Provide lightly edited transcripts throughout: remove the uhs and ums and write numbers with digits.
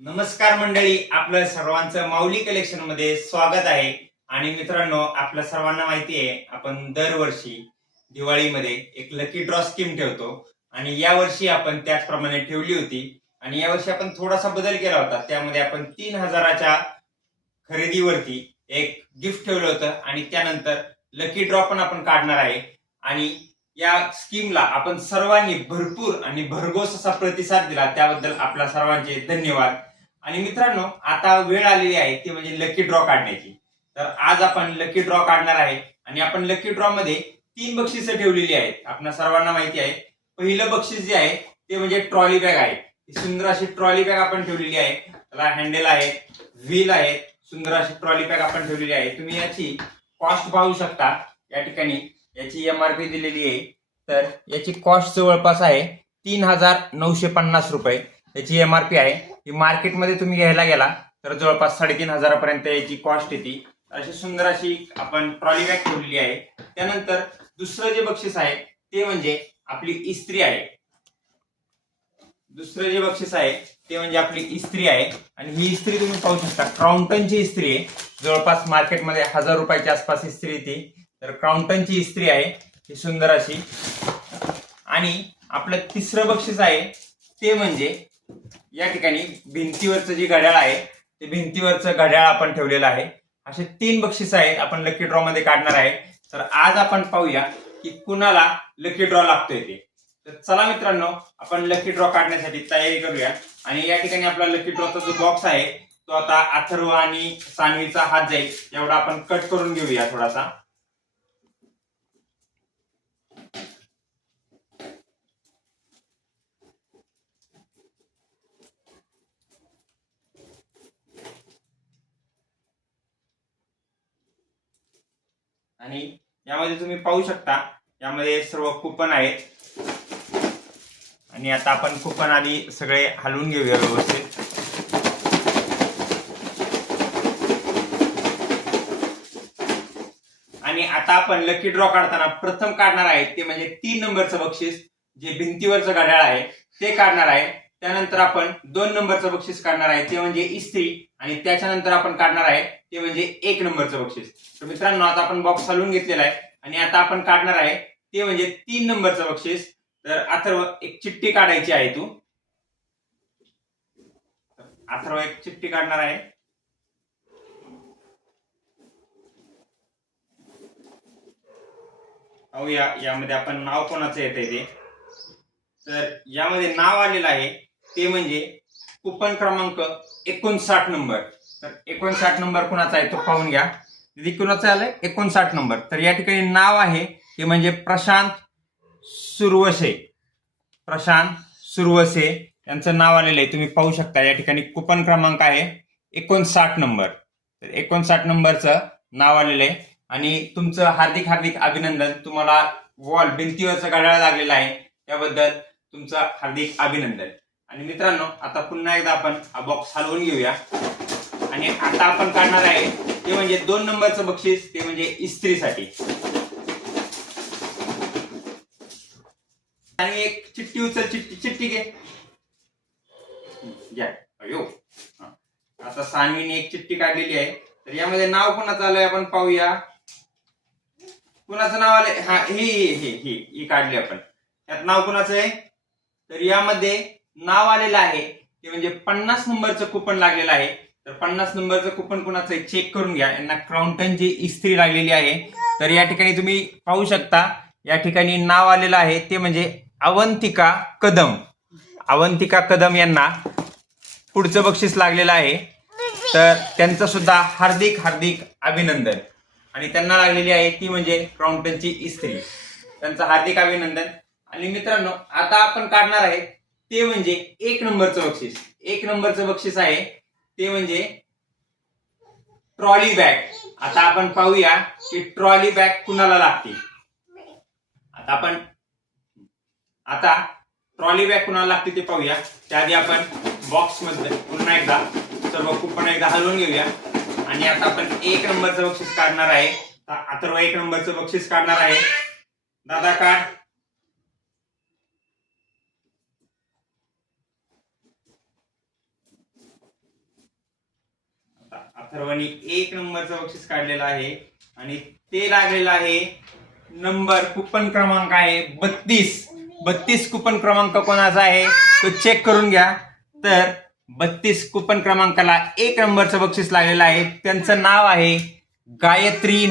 नमस्कार मंडळी, आपलं सर्वांचं माऊली कलेक्शन मध्ये स्वागत आहे. आणि मित्रांनो, आपल्या सर्वांना माहिती आहे आपण दरवर्षी दिवाळीमध्ये एक लकी ड्रॉ स्कीम ठेवतो आणि यावर्षी आपण त्याचप्रमाणे ठेवली होती. आणि यावर्षी आपण थोडासा बदल केला होता. त्यामध्ये आपण 3,000च्या खरेदीवरती एक गिफ्ट ठेवलं होतं आणि त्यानंतर लकी ड्रॉ पण आपण काढणार आहे. आणि या स्कीमला आपण सर्वांनी भरपूर आणि भरघोस असा प्रतिसाद दिला, त्याबद्दल आपल्या सर्वांचे धन्यवाद. आणि मित्रांनो, आता वेळ आलेली आहे ती म्हणजे लकी ड्रॉ काढण्याची. तर आज आपण लकी ड्रॉ काढणार आहे आणि आपण लकी ड्रॉ मध्ये 3 बक्षिसं ठेवलेली आहेत. आपल्या सर्वांना माहिती आहे, पहिलं बक्षीस जे आहे ते म्हणजे ट्रॉली बॅग आहे. सुंदर अशी ट्रॉली बॅग आपण ठेवलेली आहे. त्याला हँडल आहे, व्हील आहे, सुंदर अशी ट्रॉली बॅग आपण ठेवलेली आहे. तुम्ही याची कॉस्ट पाहू शकता. या ठिकाणी याची एमआरपी दिलेली आहे. तर याची कॉस्ट जवळपास आहे 3,950 रुपये याची एमआरपी आहे. ही मार्केटमध्ये तुम्ही घ्यायला गेला तर जवळपास 3,500 पर्यंत याची कॉस्ट येते. अशी सुंदर अशी आपण ट्रॉली बॅग ठेवलेली आहे. त्यानंतर दुसरं जे बक्षीस आहे ते म्हणजे आपली इस्त्री आहे. दुसरं जे बक्षीस आहे ते म्हणजे आपली इस्त्री आहे. आणि ही इस्त्री तुम्ही पाहू शकता, क्राउंटनची इस्त्री आहे. जवळपास मार्केटमध्ये 1,000 रुपयाच्या आसपास इस्त्री येते. तर क्राउंटनची इस्त्री आहे ही सुंदर अशी. आणि आपलं तिसरं बक्षीस आहे ते म्हणजे या ठिकाणी भिंतीवरचं जे घड्याळ आहे ते भिंतीवरचं घड्याळ आपण ठेवलेलं आहे. असे 3 बक्षीस आहेत आपण लकी ड्रॉ मध्ये काढणार आहे. तर आज आपण पाहूया की कुणाला लकी ड्रॉ लागतोय ते. तर चला मित्रांनो, आपण लकी ड्रॉ काढण्यासाठी तयारी करूया. आणि या ठिकाणी आपला लकी ड्रॉचा जो बॉक्स आहे तो आता अथर्व आणि सान्वीचा हात जाईल एवढा आपण कट करून घेऊया थोडासा. आणि यामध्ये तुम्ही पाहू शकता, यामध्ये सर्व कुपन आहेत. आणि आता आपण कुपन आधी सगळे हलवून घेऊया व्यवस्थित. आणि आता आपण लकी ड्रॉ काढताना प्रथम काढणार आहे ते म्हणजे 3 नंबरचं बक्षीस, जे भिंतीवरचं घड्याळ आहे ते काढणार आहे. त्यानंतर आपण 2 नंबरचं बक्षीस काढणार आहे ते म्हणजे इस्त्री. आणि त्याच्यानंतर आपण काढणार आहे ते म्हणजे 1 नंबरचं बक्षीस. तर मित्रांनो, आता आपण बॉक्स हलवून घेतलेला आहे आणि आता आपण काढणार आहे ते म्हणजे 3 नंबरचं बक्षीस. तर अथर्व, एक चिठ्ठी काढायची आहे तू. अथर्व एक चिठ्ठी काढणार आहे. यामध्ये आपण नाव कोणाचं येतंय ते. तर यामध्ये नाव आलेलं आहे ते म्हणजे कुपन क्रमांक 59 नंबर. तर 59 नंबर कुणाचा आहे तो पाहून घ्या. दीदी, कुणाचं आलंय 59 नंबर? तर या ठिकाणी नाव आहे ते म्हणजे प्रशांत सुरवसे. प्रशांत सुरवसे यांचं नाव आलेलं आहे, तुम्ही पाहू शकता. या ठिकाणी कुपन क्रमांक आहे 59 नंबर. तर 59 नंबरचं नाव आलेलं आहे. आणि तुमचं हार्दिक हार्दिक अभिनंदन. तुम्हाला वॉल भिंतीवरचं घड्याळ लागलेलं आहे, त्याबद्दल तुमचं हार्दिक अभिनंदन. आणि मित्रांनो, आता पुन्हा एकदा आपण हा बॉक्स हलवून घेऊया. आणि आता आपण काढणार आहे ते म्हणजे 2 नंबरचं बक्षीस, ते म्हणजे इस्त्रीसाठी. आणि एक चिठ्ठी उचल, चिठ्ठी घे. अयो, आता सान्वीने एक चिठ्ठी काढलेली आहे. तर यामध्ये नाव कोणाचं आलंय आपण पाहूया. कुणाचं नाव आलंय? हा, ही काढली आपण. यात नाव कुणाचं आहे? तर यामध्ये नाव आलेलं आहे ते म्हणजे 50 नंबरचं कुपन लागलेलं आहे. तर 50 नंबरचं कुपन कुणाचं आहे चेक करून घ्या. यांना क्राउंटनची इस्त्री लागलेली आहे. तर या ठिकाणी तुम्ही पाहू शकता, या ठिकाणी नाव आलेलं आहे ते म्हणजे अवंतिका कदम. अवंतिका कदम यांना पुढचं बक्षीस लागलेलं आहे. तर त्यांचं सुद्धा हार्दिक हार्दिक अभिनंदन. आणि त्यांना लागलेली आहे ती म्हणजे क्राउंटनची इस्त्री. त्यांचं हार्दिक अभिनंदन. आणि मित्रांनो, आता आपण काढणार आहे ते म्हणजे 1 नंबरचं बक्षीस. 1 नंबरचं बक्षीस आहे ते म्हणजे ट्रॉली बॅग. आता आपण पाहूया की ट्रॉली बॅग कुणाला लागते. आता ट्रॉली बॅग कुणाला लागते ते पाहूया. त्याआधी आपण बॉक्स मध्ये पुन्हा एकदा सर्व कुपन एकदा हलवून घेऊया. आणि आता आपण 1 नंबरचं बक्षीस काढणार आहे. अथर्व 1 नंबरचं बक्षीस काढणार आहे. दादा काढ. सर्वांनी 1 नंबरचं बक्षीस काढलेलं आहे आणि ते लागलेलं आहे नंबर कुपन क्रमांक आहे 32 कुपन क्रमांक कोणाचा आहे तो चेक करून घ्या. तर 32 कुपन क्रमांकाला 1 नंबरचं बक्षीस लागलेलं आहे. त्यांचं नाव आहे गायत्री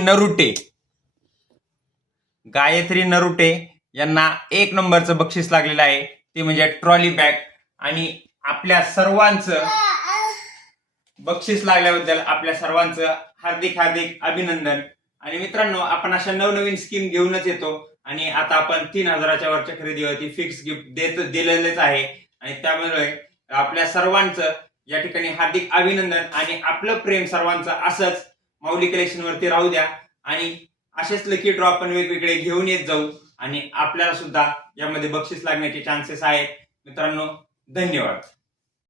नरुटे यांना 1 नंबरचं बक्षीस लागलेलं आहे ते म्हणजे ट्रॉली बॅग. आणि आपल्या सर्वांचं बक्षीस लागल्याबद्दल आपल्या सर्वांचं हार्दिक अभिनंदन. आणि मित्रांनो, आपण अशा नवनवीन स्कीम घेऊनच येतो आणि आता आपण 3,000च्या वरच्या खरेदीवरती फिक्स गिफ्ट दिलेलेच आहे. आणि त्यामुळे आपल्या सर्वांचं या ठिकाणी हार्दिक अभिनंदन आणि आपलं प्रेम सर्वांचं असंच माऊली कलेक्शन वरती राहू द्या. आणि असेच लकी ड्रॉ आपण वेगवेगळे घेऊन येत जाऊ आणि आपल्याला सुद्धा यामध्ये बक्षीस लागण्याचे चान्सेस आहेत. मित्रांनो, धन्यवाद.